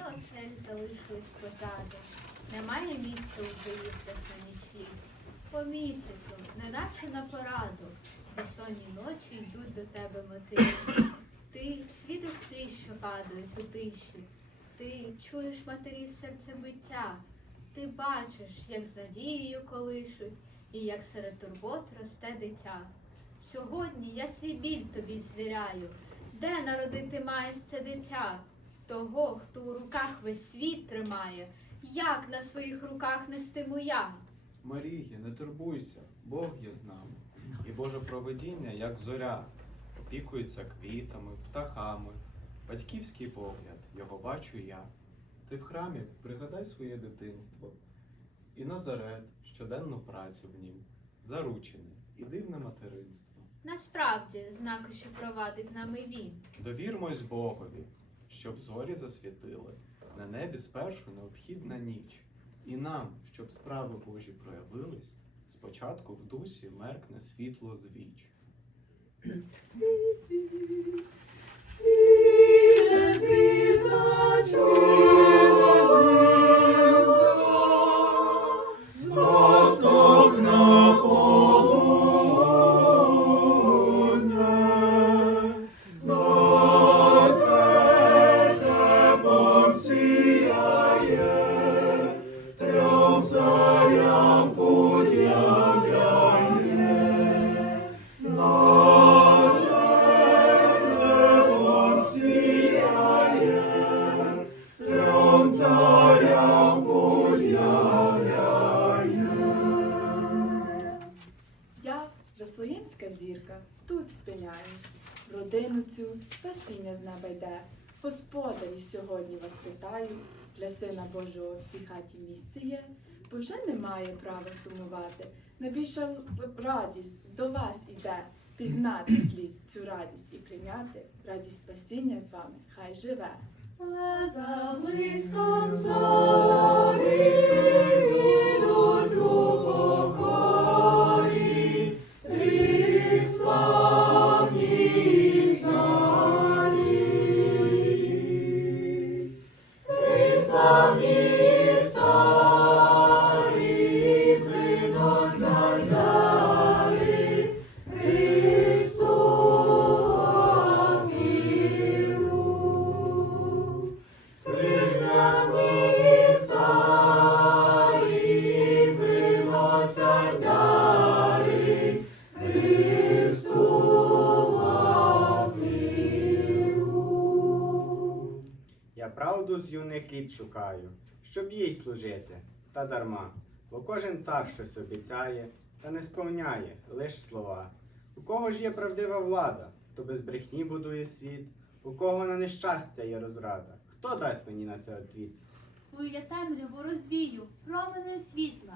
Ні осель залишились позаду, немає місця у заїздах на нічлі. По місяцю, неначе на пораду, Безсонні ночі йдуть до тебе мотиві. Ти свідок сліз, що падають у тиші, ти чуєш матерів серцебиття, ти бачиш, як за дією колишуть і як серед турбот росте дитя. Сьогодні я свій біль тобі звіряю, де народити маєш це дитя. Того, хто у руках весь світ тримає, як на своїх руках нестиму я? Марія, не турбуйся, Бог є з нами. І Боже провидіння, як зоря, опікується квітами, птахами. Батьківський погляд, його бачу я. Ти в храмі пригадай своє дитинство. І Назарет, щоденну працю в нім, заручене і дивне материнство. Насправді, знаки, що провадить нами він. Довірмось Богові, щоб зорі засвітили. На небі спершу необхідна ніч. І нам, щоб справи Божі проявились, спочатку в дусі меркне світло з віч. Змосток на Вифлеємська зірка, тут спиняюсь. Родину цю спасіння з неба йде. Господарі сьогодні вас питаю, для сина Божого в цій хаті місце є, бо вже немає права сумувати. Найбільша радість до вас іде. Пізнати слід цю радість і прийняти радість спасіння з вами. Хай живе. За блиском зорі шукаю, щоб їй служити, та дарма, бо кожен цар щось обіцяє, та не сповняє лиш слова. У кого ж є правдива влада, то без брехні будує світ, у кого на нещастя є розрада. Хто дасть мені на це відповідь? Твою я темряву розвію, променем світла.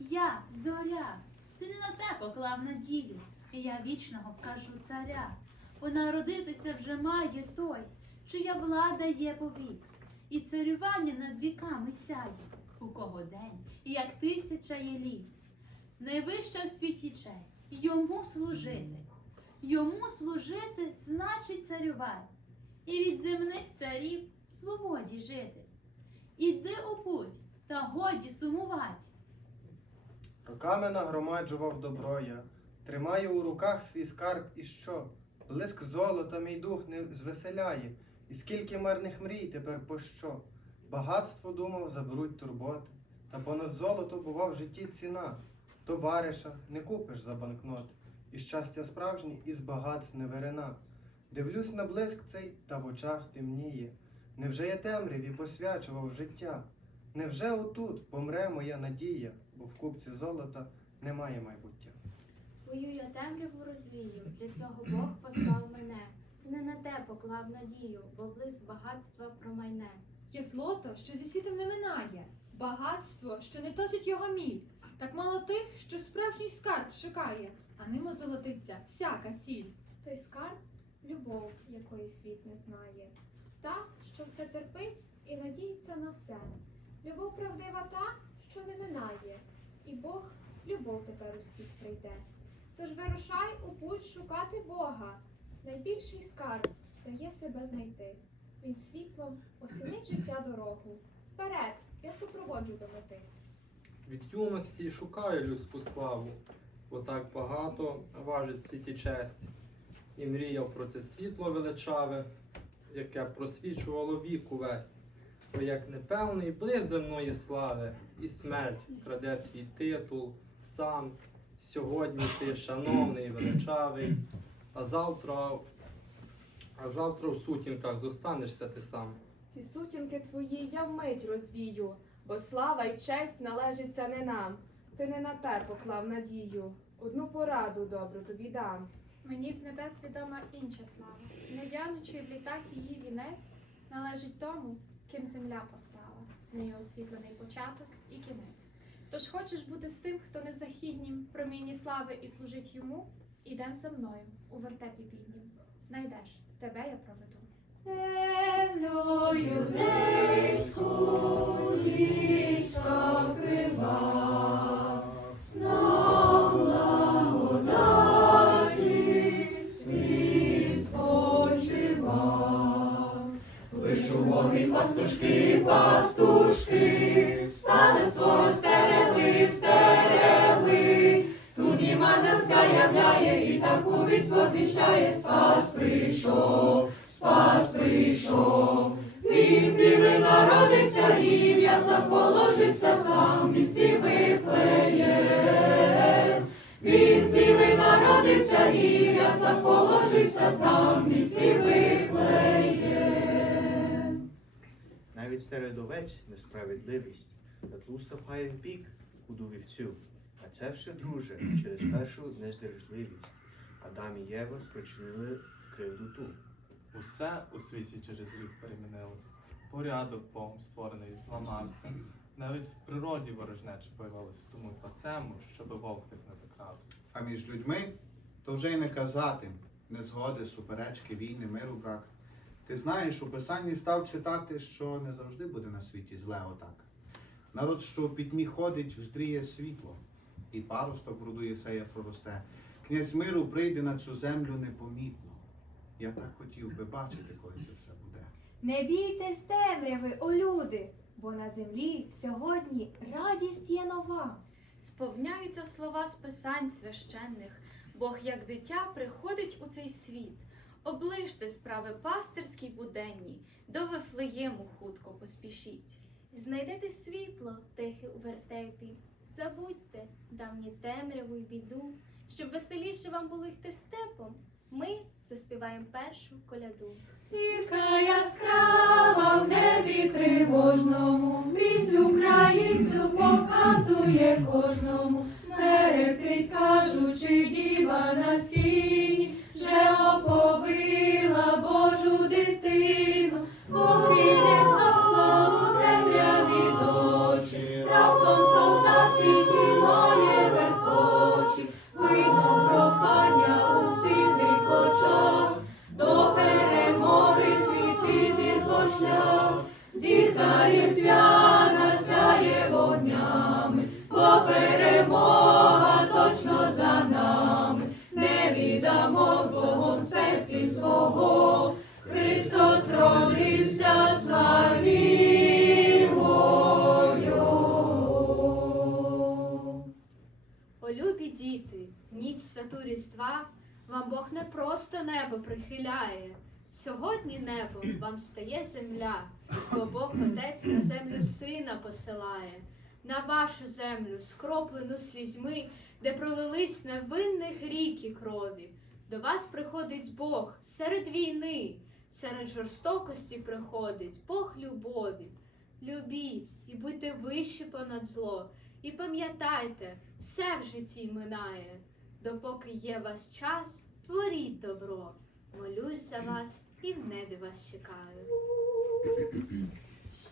Я зоря, ти не на те поклав надію. І я вічного вкажу царя. Бо народитися вже має той, чия влада є повік, і царювання над віками сяє, у кого день, як тисяча є літ. Найвища в світі честь йому служити. Йому служити значить царювати, і від земних царів в свободі жити. Іди у путь, та годі сумувать. Роками нагромаджував добро я, тримаю у руках свій скарб і що? Блиск золота мій дух не звеселяє, і скільки марних мрій тепер пощо? Багатство думав, заберуть турботи, та понад золото бува в житті ціна. Товариша не купиш за банкноти, і щастя справжнє із багатств не верена. Дивлюсь на блиск цей, та в очах темніє. Невже я темряві посвячував життя? Невже отут помре моя надія, бо в купці золота немає майбуття? Твою я темряву розвію, для цього Бог послав мене. Не на те поклав надію, бо блиск багатства промайне. Є злото, що зі світом не минає, багатство, що не точить його міль. Так мало тих, що справжній скарб шукає, а ним озолотиться всяка ціль. Той скарб любов, якої світ не знає. Та, що все терпить і надіється на все. Любов правдива та, що не минає, і Бог любов тепер у світ прийде. Тож вирушай у путь шукати Бога. Найбільший скарб дає себе знайти. Він світлом осінить життя дорогу. Вперед, я супроводжу до мети. Від юності шукаю людську славу, бо так багато важить світі честь. І мріяв про це світло величаве, яке просвічувало вік увесь. Бо як непевний близ земної слави, і смерть краде твій титул, сан. Сьогодні ти шановний, величавий, а завтра, а завтра в сутінках зостанешся ти сам. Ці сутінки твої я вмить розвію, бо слава й честь належиться не нам. Ти не на те поклав надію. Одну пораду добру тобі дам. Мені з небес відома інша слава. Не в'янучий в літах її вінець належить тому, ким земля постала, нею освітлений початок і кінець. Тож хочеш бути з тим, хто не західнім промінні слави і служить йому? Ідем за мною у вертепі піднім. Знайдеш, тебе я проведу. Землею знов благодаті світ спочива. Вишумові пастушки, пастушки, стане скоро стерегли, являє і таку вість возвіщає, спас прийшов. Спас прийшов, він з ними народився і в положився там, в місті Вифлеєм. Він з народився і в яслах положився там, в місті Вифлеєм. Навіть серед овець несправедливість, та тлуста пає в бік худу вівцю. А це все, друже, через першу нездержливість. Адам і Єва спричинили кривду ту. Усе у світі через рік перемінилось. Порядок Богом створений зламався. Навіть в природі ворожнеча появилась, тому пасемо, щоби вовк десь не закрався. А між людьми то вже й не казати. Незгоди, суперечки, війни, миру брак. Ти знаєш, у писанні став читати, що не завжди буде на світі зле отак. Народ, що у пітьмі ходить, вздріє світло, і паросток в роду Єсея проросте. Князь миру прийде на цю землю непомітно. Я так хотів би бачити, коли це все буде. Не бійтесь темряви, о люди, бо на землі сьогодні радість є нова. Сповняються слова з писань священних. Бог, як дитя, приходить у цей світ. Оближте справи пастирські буденні, до Вифлеєму хутко поспішіть. Знайдете світло тихе у вертепі, забудьте давні темряву й біду, щоб веселіше вам було йти степом. Ми заспіваємо першу коляду. Зірка яскрава в небі тривожному, вісь українцю показує кожному, мерехтить, кажучи, діва на сіні, вже оповила Божу дитину, святу Різдва вам Бог не просто небо прихиляє. Сьогодні небо вам стає земля, бо Бог Отець на землю сина посилає, на вашу землю, скроплену слізьми, де пролились невинних ріки крові. До вас приходить Бог серед війни, серед жорстокості приходить Бог любові. Любіть і будьте вищі понад зло, і пам'ятайте, все в житті минає. Допоки є вас час, творіть добро. Молюсь за вас і в небі вас чекаю.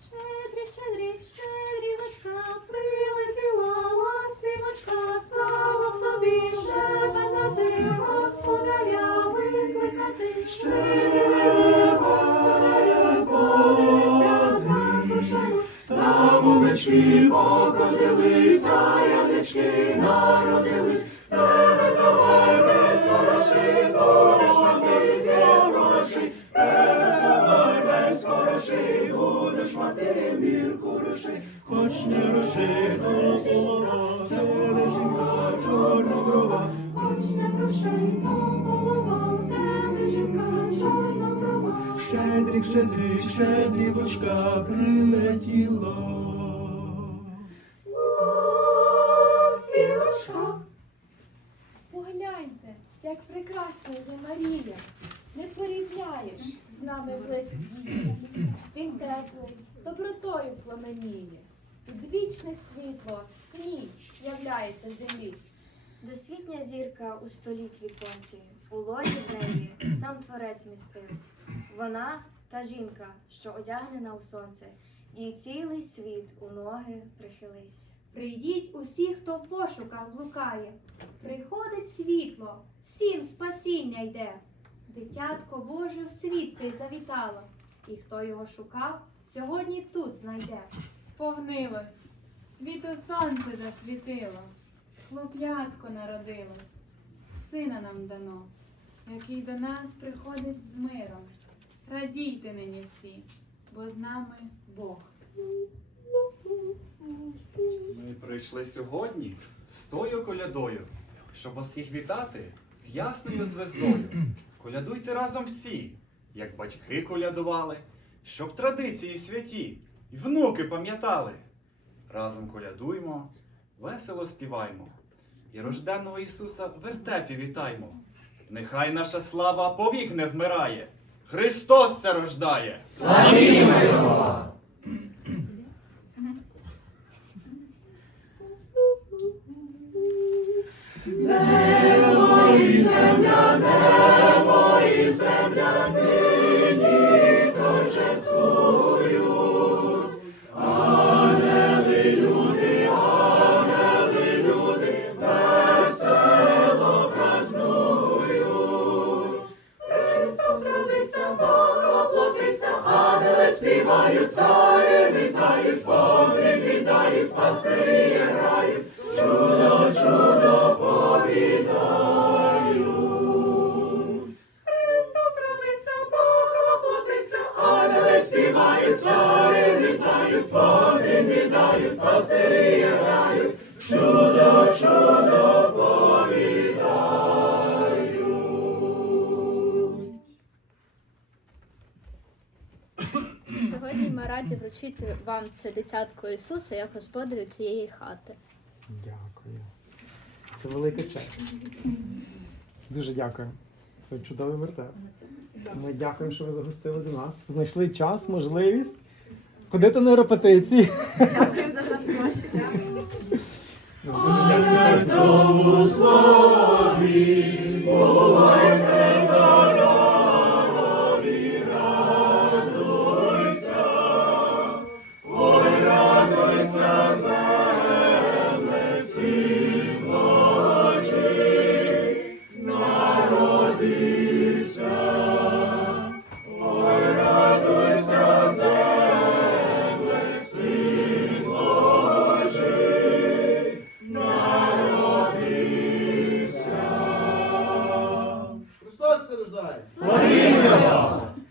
Щедрі, щедрі, щедрівочка, прилетіла ластівочка, стала собі шепетати, господаря викликати. Щедрі, господаря, подивися на кошару, Там овечки покотилися, янички народились, мати мір хороший, хоч не розшито голова, тебе жінка чорноброва, хоч не розшито голова, тебе жінка чорноброва. Щедрик, щедрі, щедрівочка прилетіло. Добротою пламеніє. Відвічне світло, ніч являється землі. Досвітня зірка у століть віконці, у лоні в небі сам творець містився. Вона та жінка, що одягнена у сонце, їй цілий світ у ноги прихились. Прийдіть усі, хто в пошуках блукає. Приходить світло, всім спасіння йде. Дитятко Боже в світ цей завітало, і хто його шукав, сьогодні тут знайде. Сповнилось, світу сонце засвітило, хлоп'ятко народилось, сина нам дано, який до нас приходить з миром. Радійте нині всі, бо з нами Бог. Ми прийшли сьогодні з тою колядою, щоб усіх вітати з ясною звездою. Колядуйте разом всі, як батьки колядували, щоб традиції святі й внуки пам'ятали. Разом колядуймо, весело співаймо, і рожденного Ісуса в вертепі вітаймо. Нехай наша слава повік не вмирає. Христос це рождає! Славімо! І земля нині торжествують. Ангели, люди, ангели, люди, весело празнують. Христос родився, Бог оплотився, ангели співають, царі вітають, погріб віддають, пастирі грають, чудо, чудо вам це дитятко Ісуса як господарю цієї хати. Дякую. Це велика честь. Дуже дякую. Це чудовий вертеп. Ми дякуємо, що ви загостили до нас. Знайшли час, можливість ходити на репетиції. Дякуємо за запрошення. Дуже дякую.